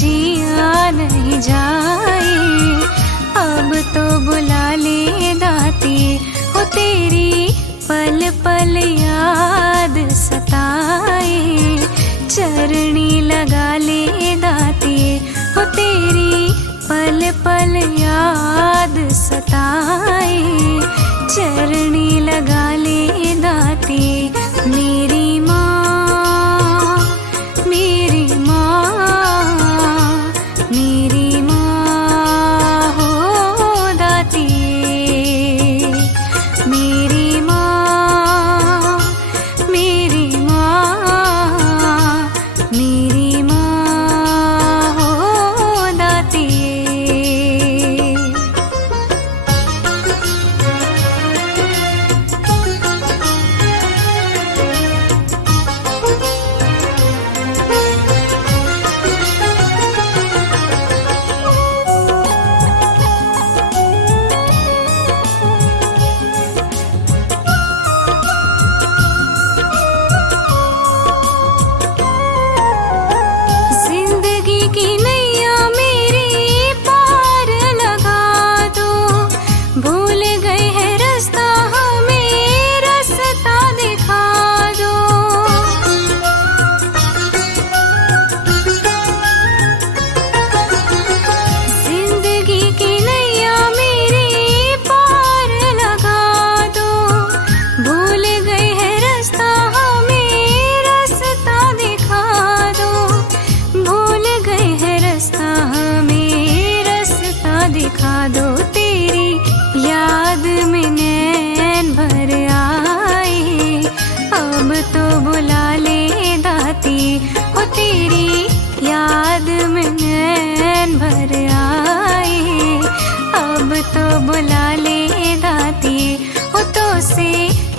जिया नहीं जाए। अब तो बुला ले दाती हो तेरी पल पल याद सताए। चरणी लगा ले दाती हो तेरी पल पल याद सताए। चरणी लगा ले दाती मेरी माँ, मेरी माँ, मेरी माँ हो दाती। मेरी माँ, मेरी माँ, मेरी माँ हो दाती। जिंदगी की नैया मेरी पार लगा दो। भूल गए हैं रास्ता हमें रास्ता दिखा दो। जिंदगी की नैया मेरी पार लगा दो। भूल गए हैं रास्ता हमें रास्ता दिखा दो। भूल गए हैं रास्ता हमें रास्ता दिखा दो। तेरी याद में नैन भर आए। अब तो बुला ले दाती हो तेरी याद में नैन भर आए। अब तो बुला ले दाती हो तो से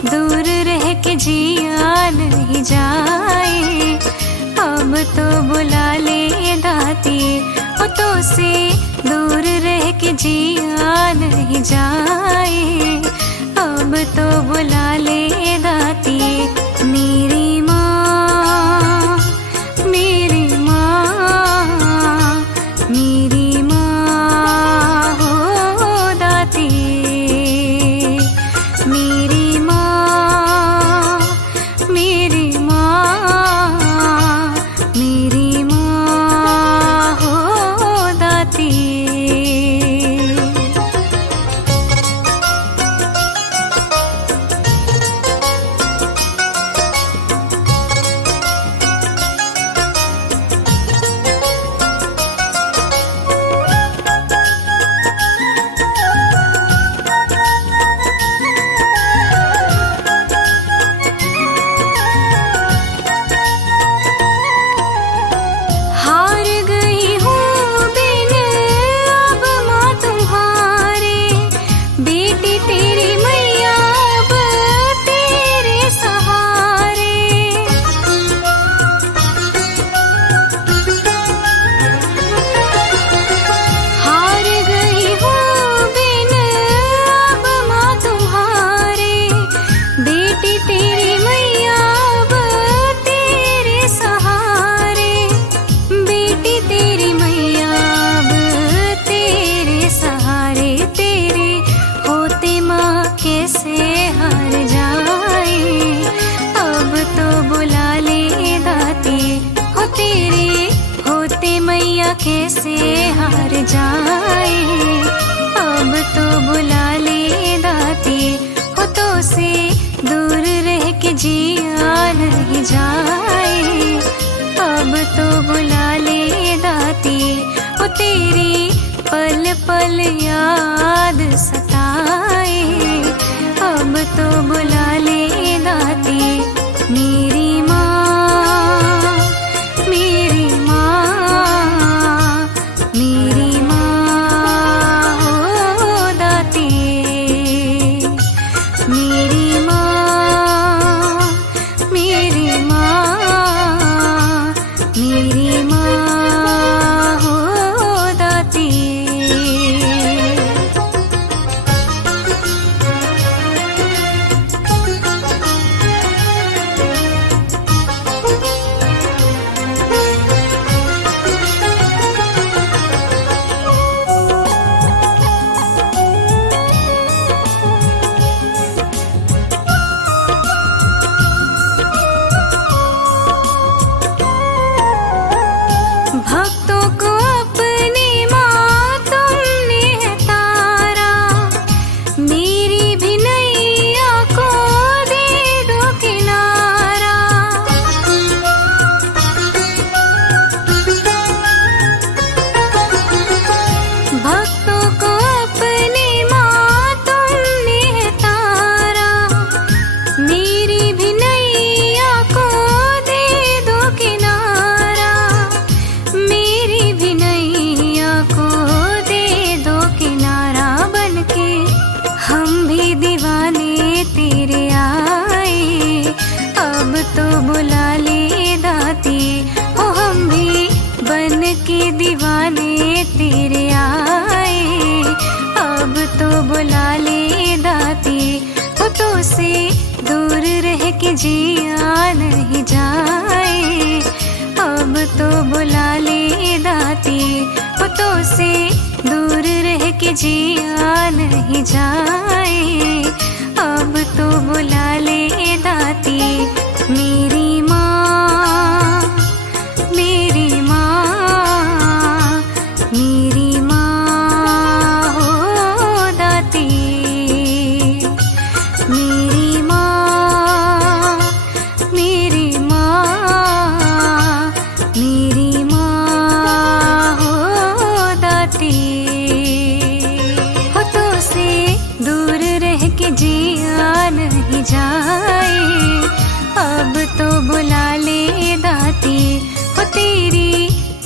दूर रह के जिया नहीं जाए। अब तो बुला ले दाती हो तो से दूर रह के जिया नहीं जाए। अब तो बुला ले दाती मेरी माँ, मेरी माँ, मेरी माँ हो दाती। मेरी माँ, मेरी माँ, मेरी माँ हो दाती। हार गई हूँ बिन अब माँ तुम्हारे। बेटी तेरी मैया अब तेरे सहारे। हार गई हूँ बिन अब माँ तुम्हारे। बेटी तेरी मैया अब तेरे सहारे। बेटी तेरी मैया अब तेरे सहारे। तेरे होते माँ कैसे हार जाए। अब तो बुला ले दाती हो तेरे होते मैया कैसे हार जाए। अब तो बुला ले दाती हो तो से दूर रह के जिया नहीं जाए। अब तो बुला ले दाती हो तेरी पल पल याद सताए। अब तो बुला ले दाती मेरी माँ, मेरी माँ, मेरी माँ हो दाती। मेरी माँ, मेरी माँ, मेरी माँ हो दाती। तो बुला ले दाती, ओ हम भी बन के दीवाने तेरे आए। अब तो बुला ले दाती, ओ तो से दूर रह के जिया नहीं जाए। अब तो बुला ले दाती, ओ तो से दूर रह के जिया नहीं जाए। अब तो बुला ले दाती, मेरी माँ, मेरी माँ, मेरी माँ हो दाती। मेरी माँ, मेरी माँ, मेरी माँ हो दाती। हो तो से दूर रह के जिया नहीं जाए। अब तो बुला ले दाती, हो तेरी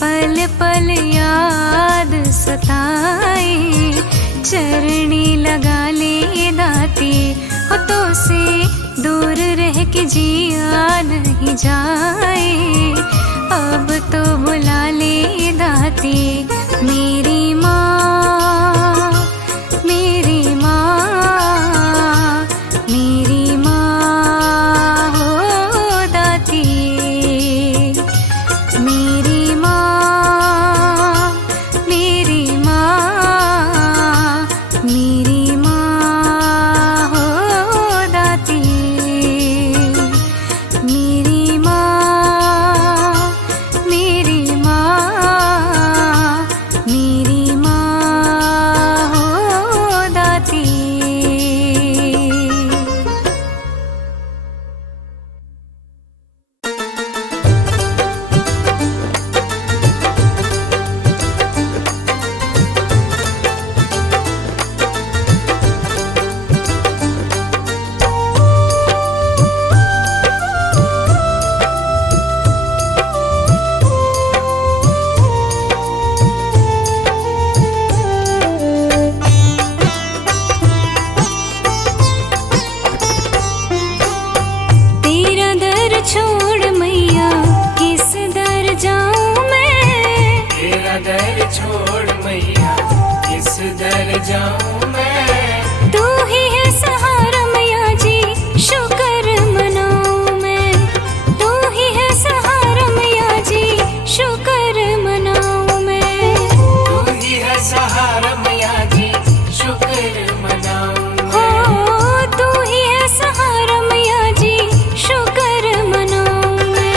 पल पल याद सताए। चरणी लगा ले दाती, हो तो से दूर रह के जिया नहीं जाए। अब तो बुला ले दाती, मेरी माँ, मेरी माँ, मेरी माँ हो दाती। मेरी माँ, मेरी माँ, मेरी माँ हो दाती। मेरी माँ, मेरी माँ, मेरी माँ हो दाती। तेरा दर छोड़ मैया किस दर जाऊं मैं। तेरा दर छोड़ मैया किस दर जाऊं मैं। तू ही है सहारा मैया जी, शुक्र मनाऊं मैं। तू ही है सहारा मैया जी, शुक्र मनाऊं मैं। तू ही है सहारा मैया जी, शुक्र मनाऊं हो मैं। तू ही है सहारा मैया जी, शुक्र मनाऊं मैं।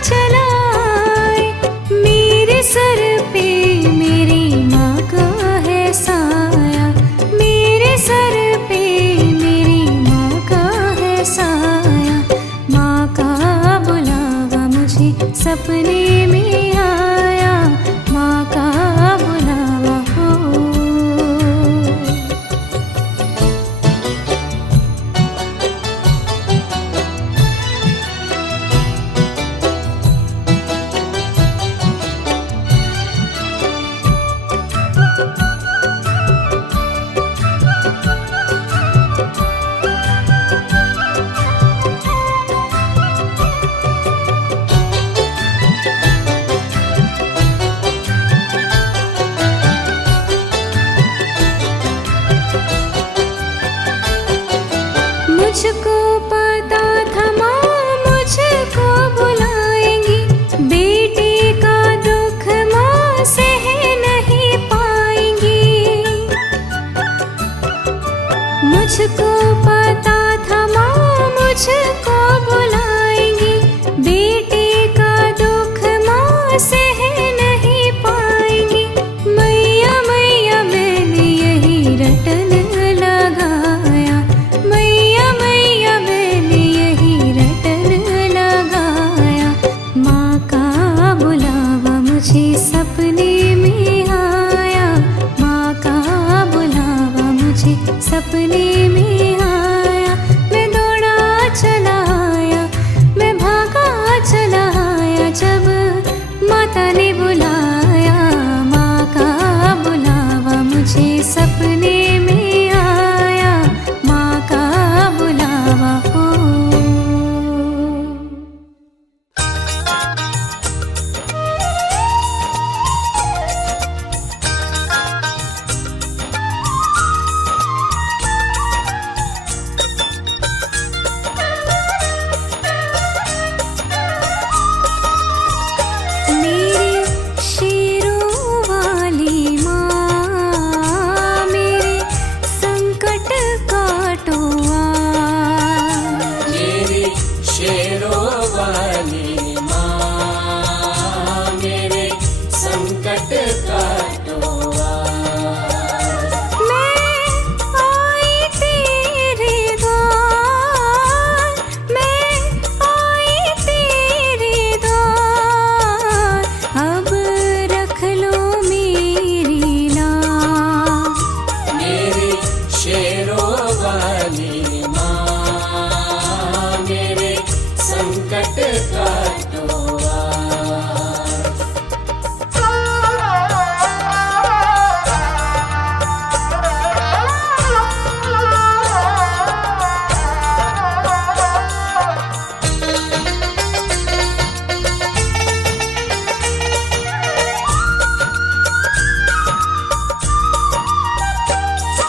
चलाए। मेरे सर पे मेरी माँ का है साया, मेरे सर पे मेरी माँ का है साया। माँ का बुलावा मुझे सपने में आया, माँ का बुलावा हो। मुझको पता था माँ मुझको बुलाएंगी, बेटे का दुख माँ सह नहीं पाएंगी। मुझको पता था माँ मुझको बुलाएंगी, बेटे का दुख माँ सह नहीं पाएंगी। मैया मैया मैंने यही रटन लगाया, मैया मैया मैंने यही रटन लगाया। माँ का बुलावा मुझे सपने में आया, माँ का बुलावा मुझे सपने में आया। मैं दौड़ा चला आया, मैं भागा चला आया, जब माता ने बुलाया। माँ का बुलावा मुझे सपने में आया, माँ का बुलावा हो। मेरे शेरों वाली माँ, मेरे संकट काटो आज। मेरी शेरों वाली माँ, मेरे संकट काटो आज। मैं आई तेरे द्वार, मैं आई तेरे द्वार, अब रख लो मेरी लाज। मेरी शेरों वाली माँ, मेरे संकट काटो आज।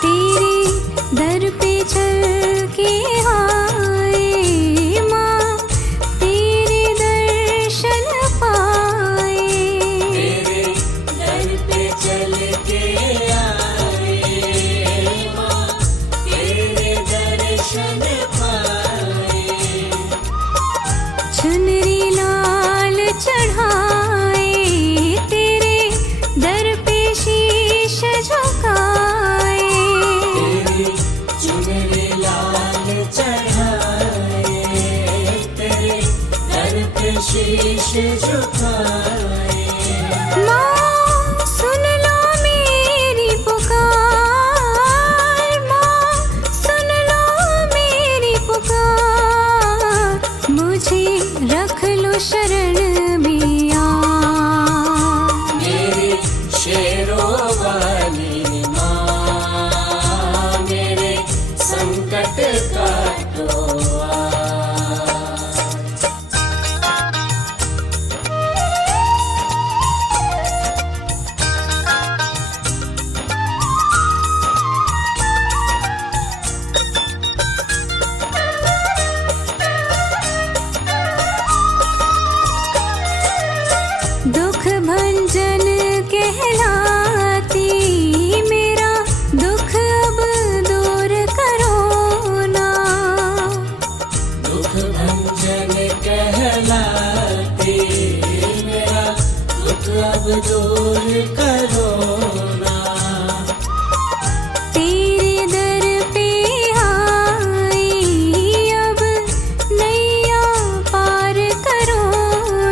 तेरे दर पे चल के आए माँ, तेरे दर्शन पाए। तेरे दर पे चल के आए माँ, तेरे दर्शन पाए। चुनरी लाल चढ़ाए, तेरे दर पे शीश झुकाए। तेरी चुनरी लाल चढ़ाए, तेरे दर पे शीश झुकाए। माँ सुन लो मेरी पुकार, माँ सुन लो मेरी पुकार, मुझे रख लो शरण में आ। मेरी शेरों वाली माँ, मेरे संकट काटो आज। दुख भंजन कहलाती, मेरा दुख अब दूर करो ना। दुख भंजन कहलाती, अब दूर करो ना। तेरे दर पे आई अब नैया पार करो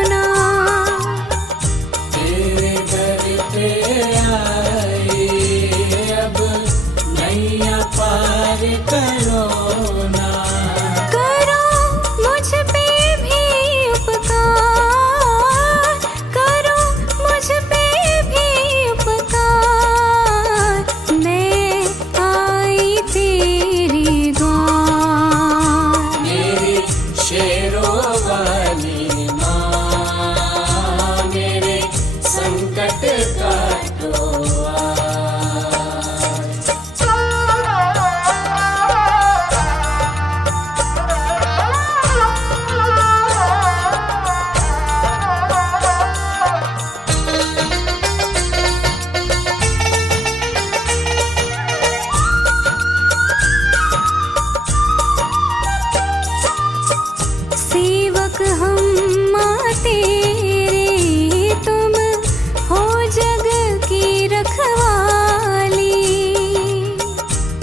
ना। तेरे दर पे आई अब नैया पार करो ना। करो मुझ पे भी उपकार, करो मुझ पे भी उपकार, मैं आई तेरे द्वार। मेरी शेरों वाली माँ, मेरे संकट काटो आज। सेवक हम माँ तेरे, तुम हो जग की रखवाली।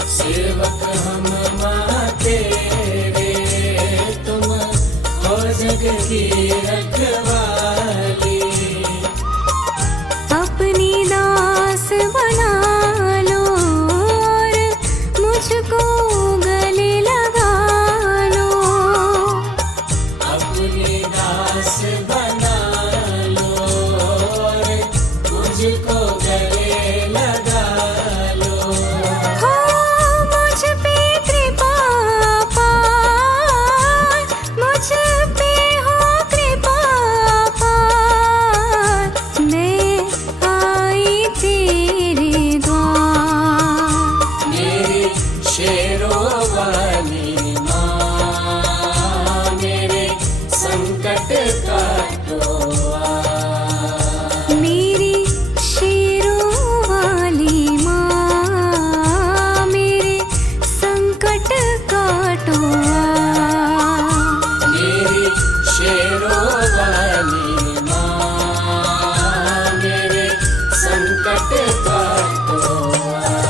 सेवक हम माँ तेरे, तुम हो जग की रखवाली। अपनी दास बना लो और मुझको गले लगा लो। अपनी दास बना लो और मुझको गले लगा लो। हो मुझ पे कृपा पार, मुझ पे हो कृपा पार, मैं आई तेरे द्वार। मेरी शेरों वाली माँ, मेरे संकट काटो आज। मेरी शेरों वाली माँ, मेरे संकट काटो आज। मेरी शेरों वाली माँ, मेरे संकट काटो आज।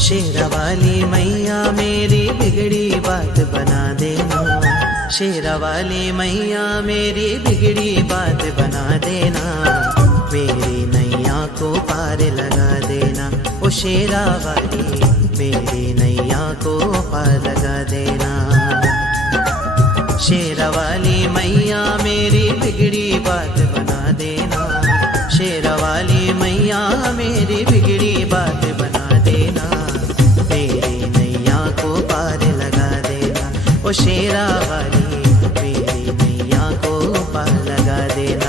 शेरा वाली मैया मेरी बिगड़ी बात बना देना। शेरा वाली मैया मेरी बिगड़ी बात बना देना। मेरी नैया को पार लगा देना। ओ शेरा वाली मेरी नैया को पार लगा देना। शेरा वाली मैया मेरी बिगड़ी बात बना देना। शेरा वाली मैया मेरी बिगड़ी बात बना देना। मेरी नैया को पार लगा देना। ओ शेरा वाली मेरी नैया को पार लगा देना।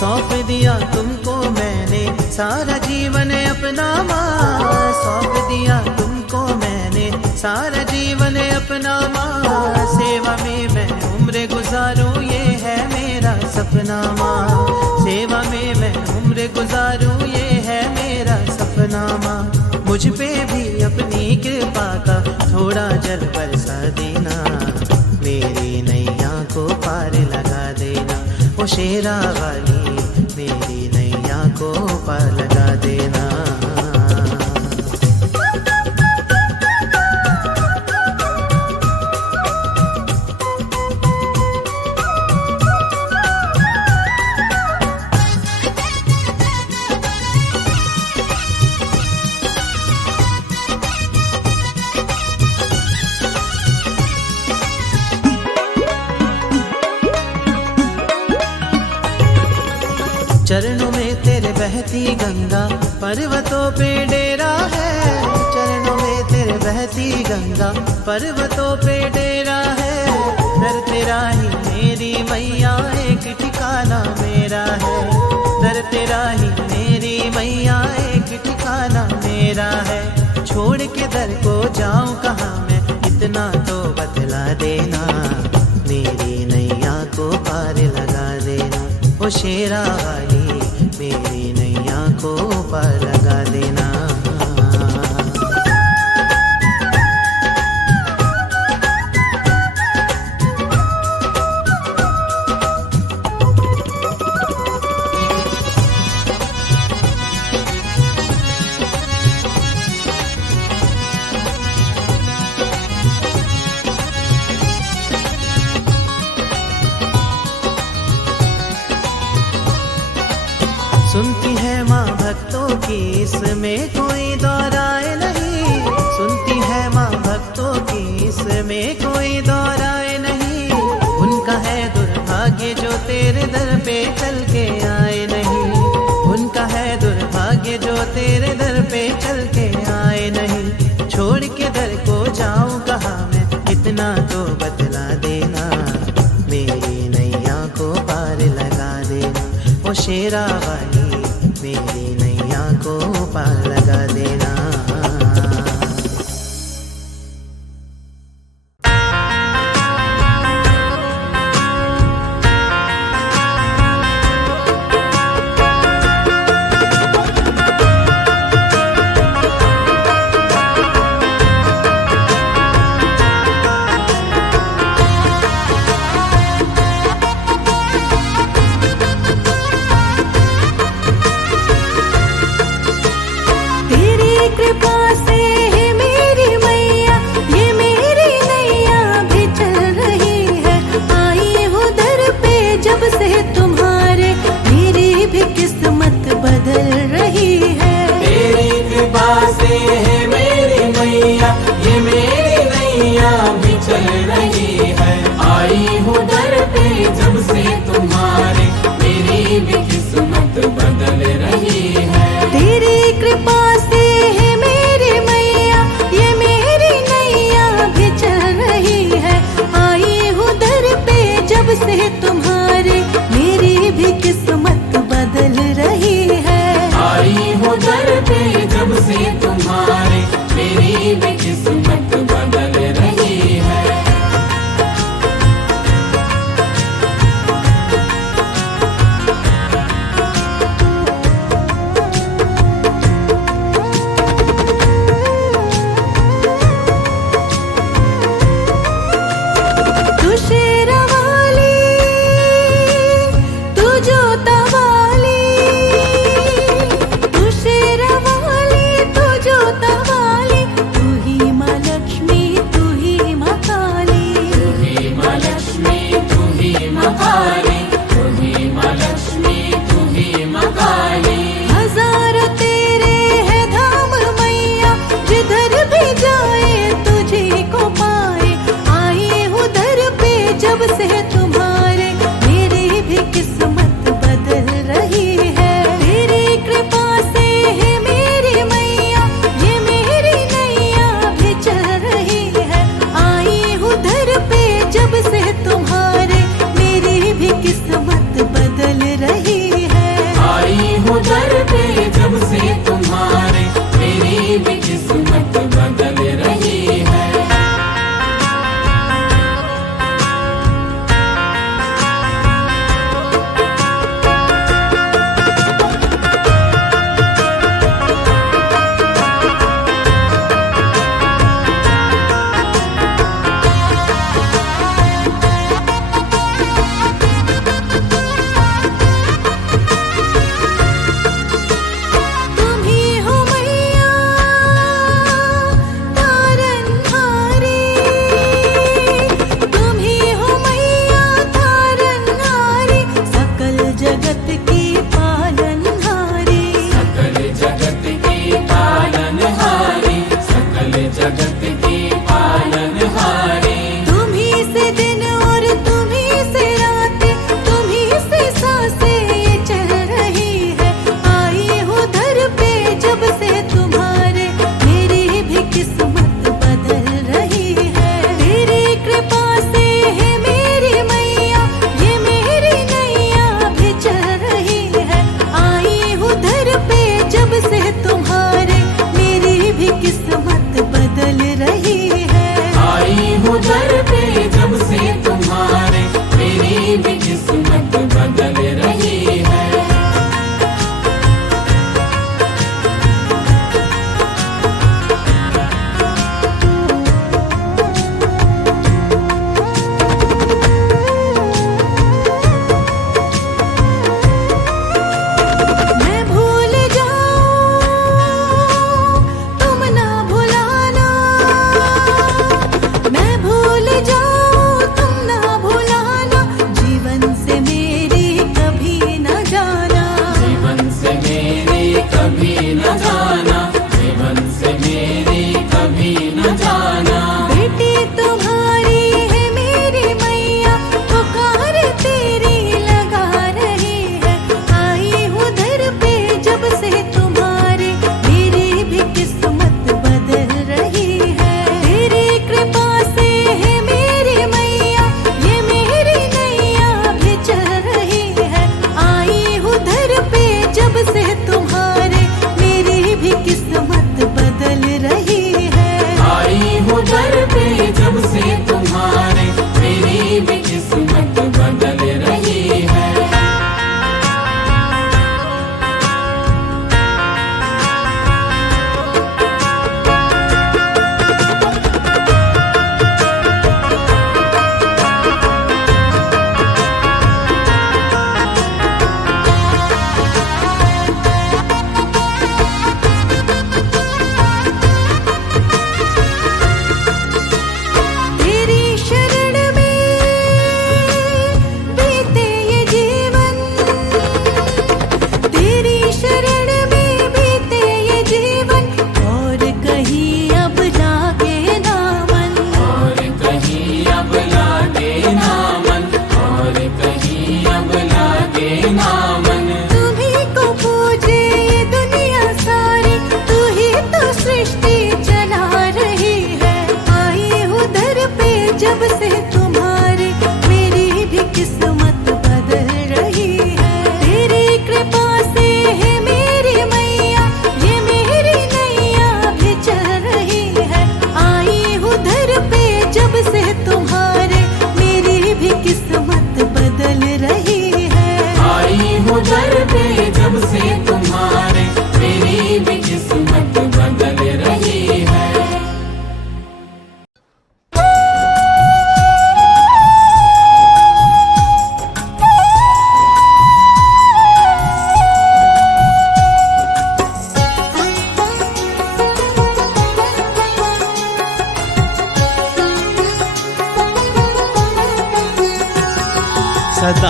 सौंप दिया तुमको मैंने सारा जीवन अपना माँ। सौंप दिया तुमको मैंने सारा जीवन अपना माँ। सेवा में मैं उम्र गुजारूं ये है मेरा सपना माँ। सेवा में मैं उम्र गुजारूं ये है मेरा सपना माँ। मुझ पे भी अपनी कृपा का थोड़ा जल बरसा देना। मेरी नैया को पार लगा देना। ओ शेरा वाली मेरी नैया को पार लगा देना। चरणों में तेरे बहती गंगा, पर्वतों पे डेरा है। चरणों में तेरे बहती गंगा, पर्वतों पे डेरा है। दर तेरा ही मेरी मैया, एक ठिकाना मेरा है। दर तेरा ही मेरी मैया, एक ठिकाना मेरा है। छोड़ के दर को जाऊं कहाँ मैं, इतना तो बतला देना। मेरी नैया को पार लगा देना। ओ शेरा वाली, मेरी नैया को पार लगा देना। सुनती है माँ भक्तों की, इसमें कोई दौराए नहीं। सुनती है माँ भक्तों की, इसमें कोई दौराए नहीं। उनका है दुर्भाग्य जो तेरे दर पे चल के आए नहीं। उनका है दुर्भाग्य जो तेरे दर पे चल के आए नहीं। छोड़ के दर को जाऊं कहाँ मैं, इतना तो बतला देना। मेरी नैया को पार लगा देना। ओ शेरा वाली, मेरी नैया को पार लगा देना। कृपा से है मेरी मैया, ये मेरी नैया भी चल रही है। आई हूँ दर पे जब से तुम्हारे, मेरी भी किस्मत बदल रही है। तेरी कृपा से है मेरी मैया, ये मेरी नैया भी चल रही है। आई हूँ दर पे जब से तुम्हारे, मेरी भी किस्मत बदल रही है। तेरी कृपा से से तुम्हारे, मेरी भी किस्मत बदल रही है। आई हूँ दर पे जब से तुम्हारे, मेरी भी किस्मत बदल रही है। तुम्ही से रातें, तुम्ही से सांसें ये चल रही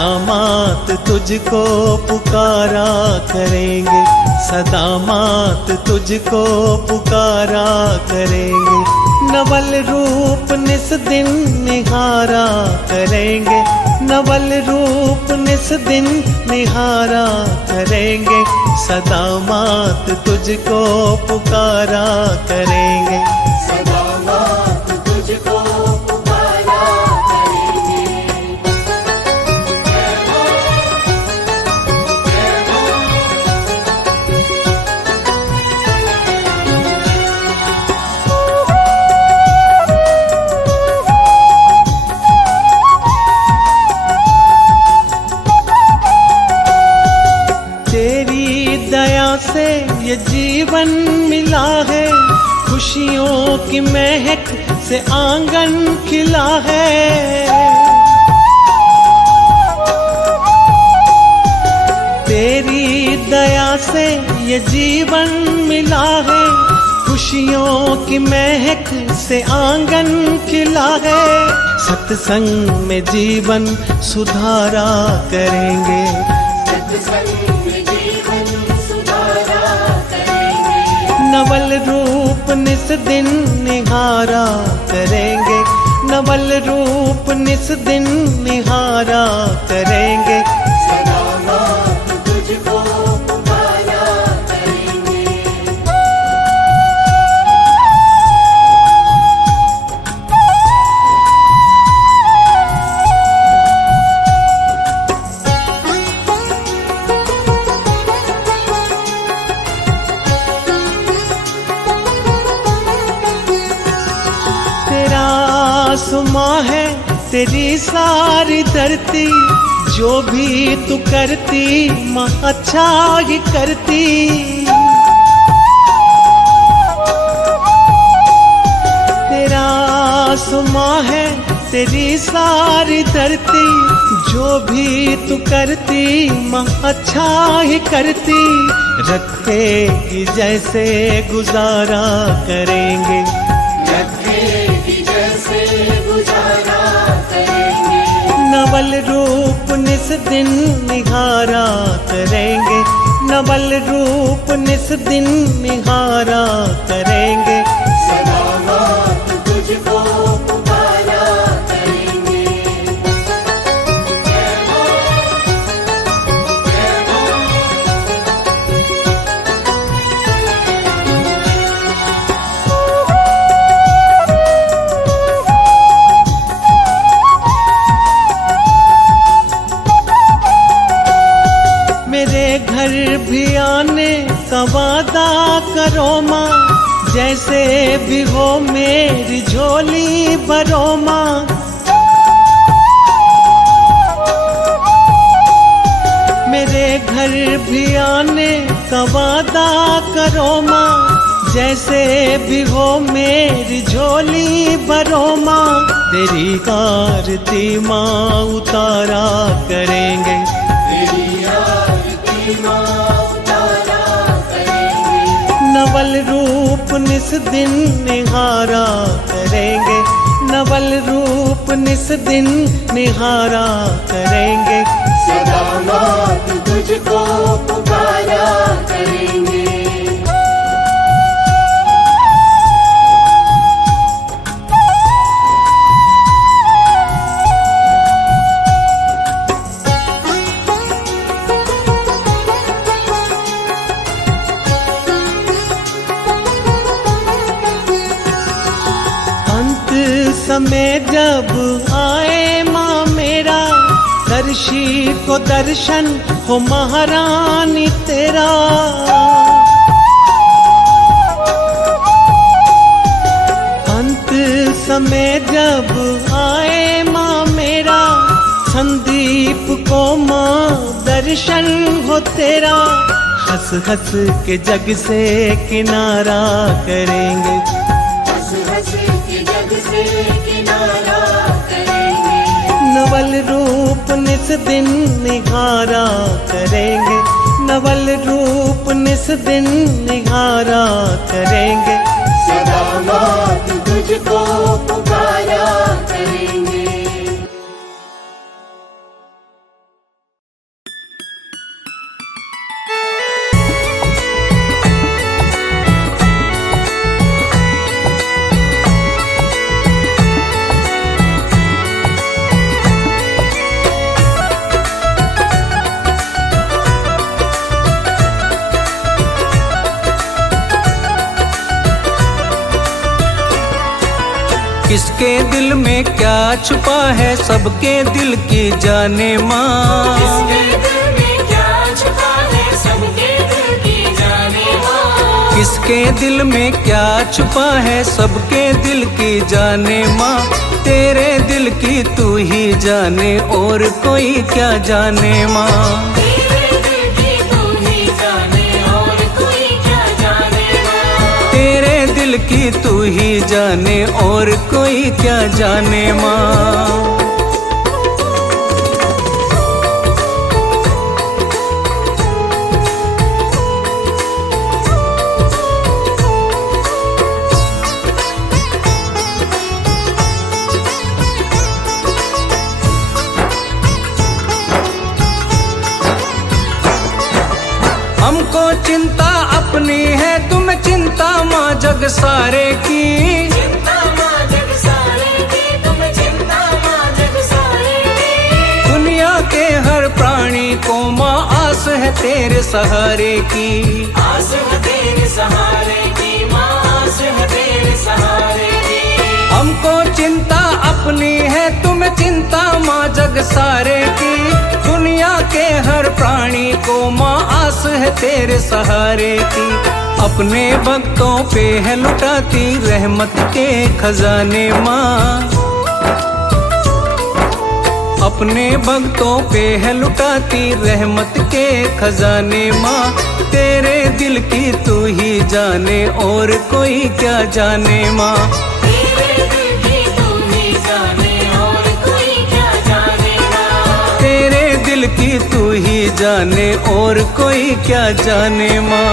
सदा मात तुझको पुकारा करेंगे, सदा मात तुझको पुकारा करेंगे। नवल रूप निस दिन निहारा करेंगे, नवल रूप निस दिन निहारा करेंगे। सदा मात तुझको पुकारा करेंगे, सदा मात तुझको पुकारा करेंगे। तेरी दया से ये जीवन मिला है, खुशियों की महक से आंगन खिला है। तेरी दया से ये जीवन मिला है, खुशियों की महक से आंगन खिला है। सत्संग में जीवन सुधारा करेंगे, सत्संग में जीवन सुधारा करेंगे। नवल रूप निस दिन निहारा करेंगे, नवल रूप निस दिन निहारा करेंगे। सदा मात तुझको पुकारा करेंगे। तेरा आसमां है तेरी सारी धरती, जो भी तू करती माँ अच्छा ही करती। तेरा आसमां है तेरी सारी धरती, जो भी तू करती माँ अच्छा ही करती। रखेगी जैसे गुजारा करेंगे, रखेगी जैसे गुजारा करेंगे। नवल रूप निस दिन निहारा करेंगे, नवल रूप निस दिन निहारा करेंगे। सदा मात तुझको पुकारा करेंगे। मेरे घर भी आने का वादा करो माँ, जैसे भी हो मेरी झोली भरो माँ। मेरे घर भी आने का वादा करो माँ, जैसे भी हो मेरी झोली भरो माँ। तेरी आरती माँ उतारा करेंगे, तेरी आरती माँ उतारा करेंगे। नवल रूप निस दिन निहारा करेंगे, नवल रूप निस दिन निहारा करेंगे। सदा मात तुझको पुकारा करेंगे। समय जब आए माँ मेरा, दर्शी को दर्शन हो महारानी तेरा। अंत समय जब आए माँ मेरा, संदीप को माँ दर्शन हो तेरा। हंस हंस के जग से किनारा करेंगे, हंस हंस के जग से किनारा करेंगे। नवल रूप निस दिन निहारा करेंगे, नवल रूप निस दिन निहारा करेंगे। सदा मात तुझको पुकारा करेंगे। किसके दिल में क्या छुपा है सबके दिल की जाने माँ। किसके दिल में क्या छुपा है सबके दिल की जाने माँ। किसके दिल में क्या छुपा है सबके दिल की जाने माँ। तेरे दिल की तू ही जाने और कोई क्या जाने माँ। तेरे दिल की तू ही जाने और कोई क्या जाने माँ। तेरे दिल की तू ही जाने और कोई क्या जाने माँ। हमको चिंता अपनी है तुम चिंता माँ जग सारे की। चिंता माँ जग सारे की तुम चिंता माँ जग सारे की। दुनिया के हर प्राणी को माँ आस है तेरे सहारे की। आस है तेरे सहारे की माँ आस है तेरे सहारे की। हमको चिंता अपनी है तुम चिंता माँ जग सारे की। दुनिया के हर प्राणी को माँ आस है तेरे सहारे की। अपने भक्तों पे है लुटाती रहमत के खजाने माँ। अपने भक्तों पे है लुटाती रहमत के खजाने माँ। तेरे दिल की तू ही जाने और कोई क्या जाने माँ। तेरे दिल की तू ही जाने और कोई क्या जाने माँ। तेरे दिल की तू ही जाने और कोई क्या जाने माँ।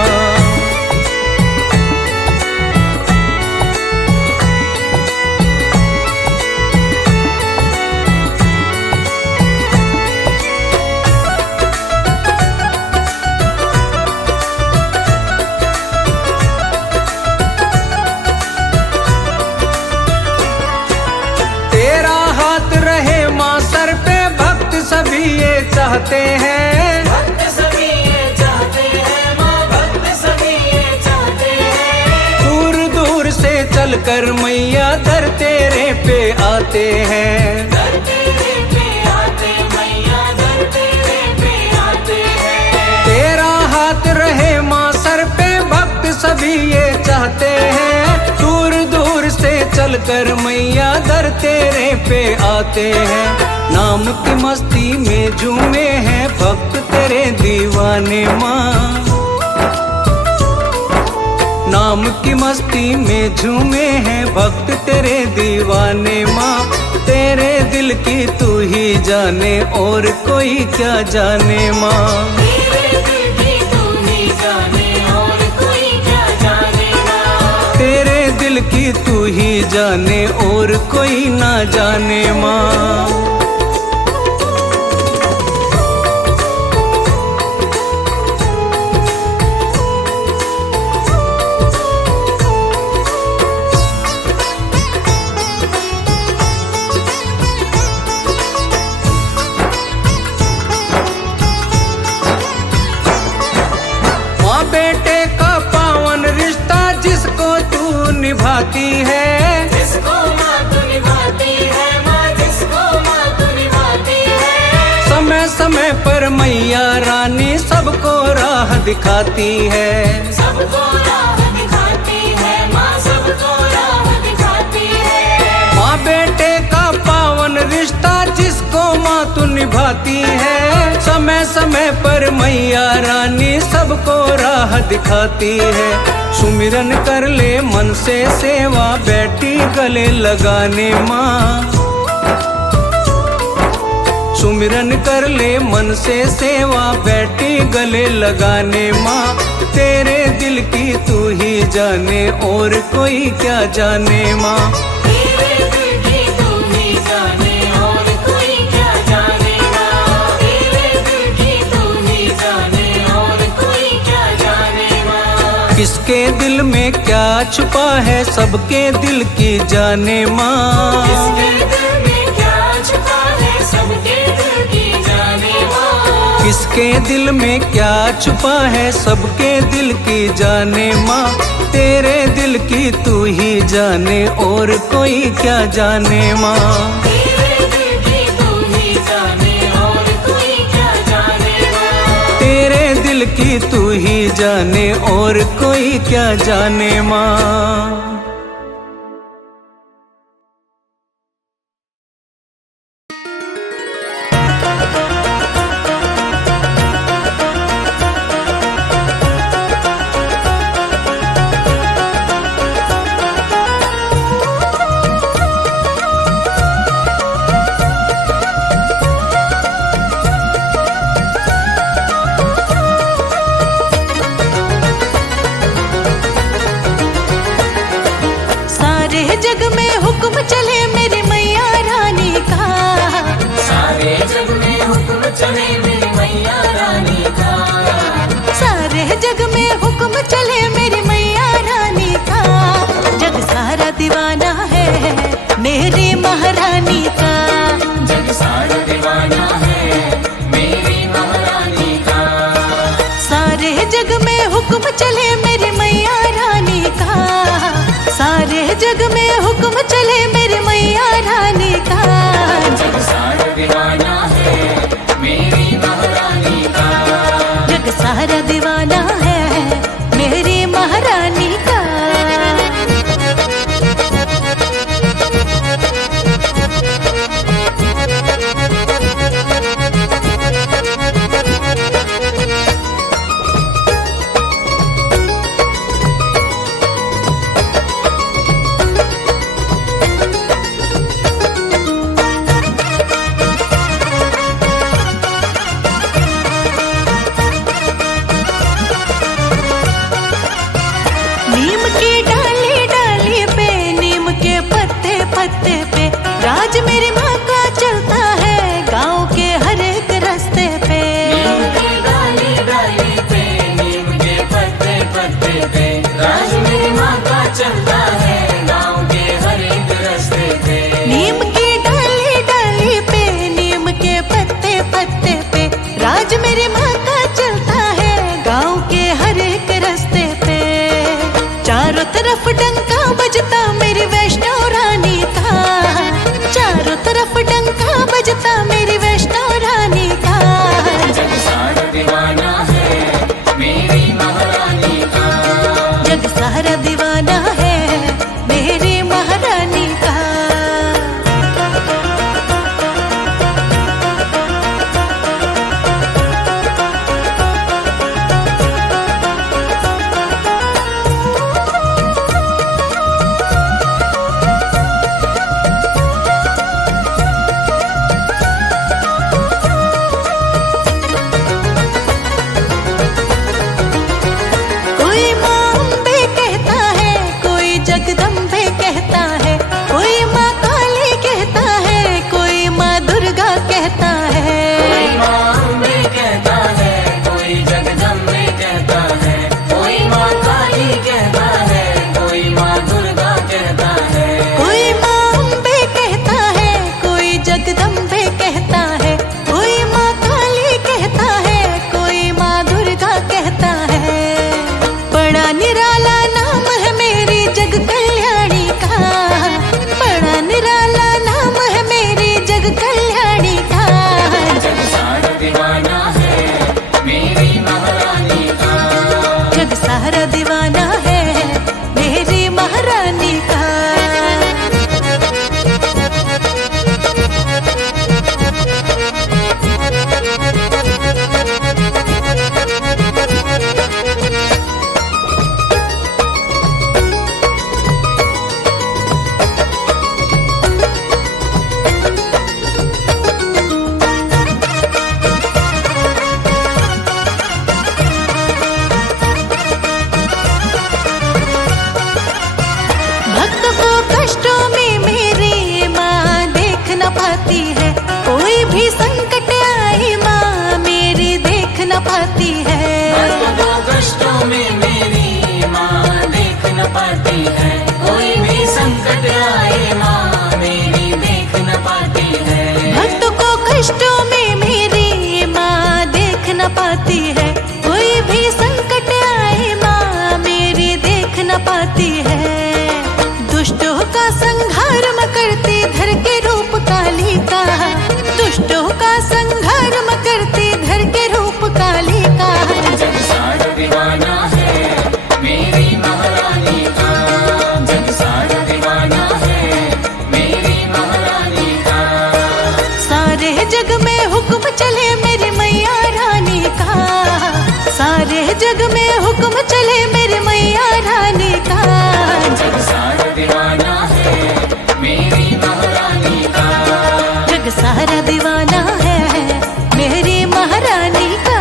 तेरा हाथ रहे माँ सर पे भक्त सभी ये चाहते हैं। भक्त सभी ये चाहते हैं माँ भक्त सभी ये चाहते हैं। दूर दूर से चलकर मैया दर तेरे पे आते हैं। दर तेरे पे आते मैया दर तेरे पे आते हैं। तेरा हाथ रहे माँ सर पे भक्त सभी ये चाहते हैं। दूर दूर से चलकर मैया दर तेरे पे आते हैं। नाम की मस्ती में झूमे हैं भक्त तेरे दीवाने माँ। नाम की मस्ती में झूमे हैं भक्त तेरे दीवाने माँ। तेरे दिल की तू ही जाने और कोई क्या जाने माँ। तेरे दिल की तू ही जाने और कोई क्या जाने माँ। तेरे दिल की तू ही जाने और कोई ना जाने माँ। माँ बेटे का पावन रिश्ता जिसको तू निभाती है। जिसको माँ तू निभाती है माँ जिसको माँ तू निभाती है। समय समय पर मैया रानी सबको राह दिखाती है। सबको राह दिखाती है माँ सबको राह दिखाती है। माँ बेटे का पावन रिश्ता जिसको माँ तू निभाती है। समय समय पर मैया रानी सबको राह दिखाती है। सुमिरन कर ले मन से सेवा बैठी गले लगाने माँ। सुमिरन कर ले मन से सेवा बैठी गले लगाने माँ। तेरे दिल की तू ही जाने और कोई क्या जाने माँ। तेरे दिल की तू ही जाने और कोई क्या जाने माँ। तेरे दिल की तू ही जाने और कोई क्या जाने माँ। किसके दिल में क्या छुपा है सबके दिल की जाने माँ। किसके दिल में क्या छुपा है सबके दिल की जाने माँ। किसके दिल में क्या छुपा है सबके दिल की जाने माँ। तेरे दिल की तू ही जाने और कोई क्या जाने माँ। तेरे दिल की तू ही जाने और कोई क्या जाने माँ। तेरे दिल की तू ही जाने और कोई क्या जाने माँ। जग में हुक्म चले मेरी मैया रानी का। सारे जग में हुक्म चले मेरी मैया रानी का। सारे जग में हुक्म चले मेरी मैया रानी का। जग सारा दीवाना है मेरी महारानी का। जग सारा दीवाना है मेरी महारानी का। सारे जग में हुक्म चले मेरी मैया रानी का। सारे जग में हुक्म चले मेरी मैया रानी का। जग सारा दीवाना है मेरी महारानी का। जग सारा दीवाना है मेरी महारानी का। नीम की डाली डाली पे नीम के पत्ते पत्ते पे राज मेरी माँ का चलता है गाँव के हर एक रास्ते पे। नीम की डाली डाली पे नीम के पत्ते पत्ते पे राज मेरी माँ का चलता है गाँव के हर एक रास्ते पे। नीम की डाली डाली पे नीम के पत्ते पत्ते पे राज मेरी माँ का चलता है गाँव के हर एक रास्ते पे। चारों तरफ डंका बजता मेरी वैष्णो रानी का। चारों तरफ डंका बजता मेरी वैष्णो रानी का। जग सारा दीवाना है मेरी महारानी का। जग सारा दीवाना है मेरी महारानी का। कोई माँ अम्बे कहता है कोई जगदम्बे कहता है कोई माँ काली कहता है कोई माँ दुर्गा कहता है। कोई माँ अम्बे कहता है कोई जगदम्बे कहता है कोई माँ काली कहता है कोई माँ दुर्गा कहता है। कोई माँ अम्बे कहता है कोई जगदम्बे कहता है कोई माँ काली कहता है कोई माँ दुर्गा कहता है। बड़ा निराला नाम है मेरी जग कल्याणी का। बड़ा निराला नाम है मेरी जग कल्याणी का। जग सारा दीवाना है मेरी महारानी का। जग सारा दीवाना है मेरी महारानी का। भक्त को कष्टों में मेरी माँ देख न पाती है। कोई भी संकट आई माँ मेरी देख न पाती है। भक्त को कष्टों में मेरी माँ देख न पाती है। कोई भी संकट आए माँ मेरी देख न पाती है। भक्त को कष्टों में मेरी माँ देख आती है, कोई भी संकट आए माँ मेरी देख न पाती है। दुष्टों का संहार मैं करती धर के रूप काली का, दुष्टों का संहार मैं करती धर के रूप काली का। जग सारा दीवाना है मेरी महारानी का, जग सारा दीवाना है मेरी महारानी का। सारे जग में हुक्म चले मेरी मैया रानी का, सारे जग में हुक्म चले मेरी मैया रानी का। जग सारा दीवाना है मेरी महारानी का, जग सारा दीवाना है मेरी महारानी का।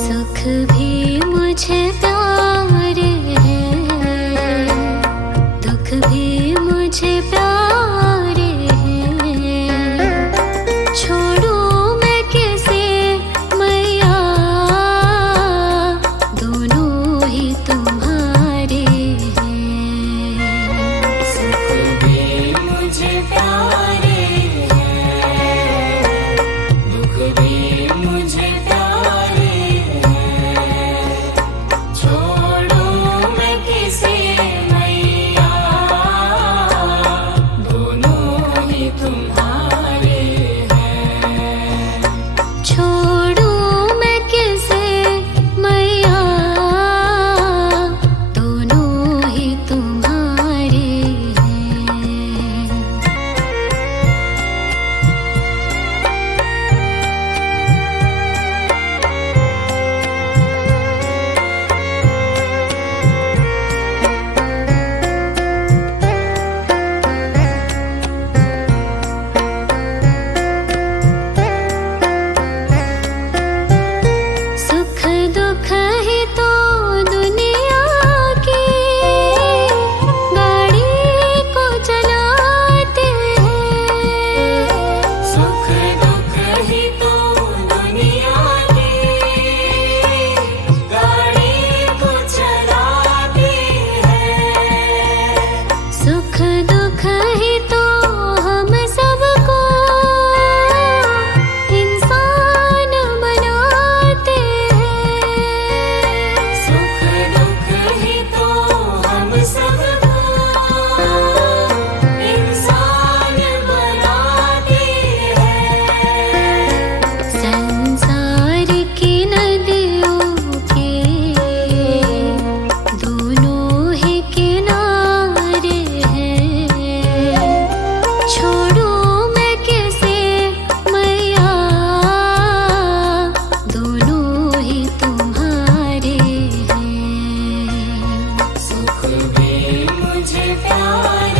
सुख भी मुझे प्यारे हैं, दुख भी मुझे प्यारे हैं। छोड़ू मैं किसे मैया, दोनों ही तुम्हारे हैं। सुख भी मुझे प्यारे हैं, दुख भी मुझे प्यारे हैं। छोड़ो मैं किसे मैया, दोनों ही तुम्हारे हैं। छोड़ू मैं किसे मैया, दोनों ही तुम्हारे हैं। सुख दुख ही तो दुनिया की गाड़ी को चलाते हैं। सुख दुख ही तो दुनिया की गाड़ी को चलाती है। सुख दुख ही तो हम सबको इंसान बनाते हैं। सुख दुख ही तो हम सबको इंसान बनाते हैं। संसार की नदियों के दोनों ही किनारे हैं। छोड़ू मैं किसे मैया, दोनों ही तुम्हारे हैं। सुख भी मुझे प्यारे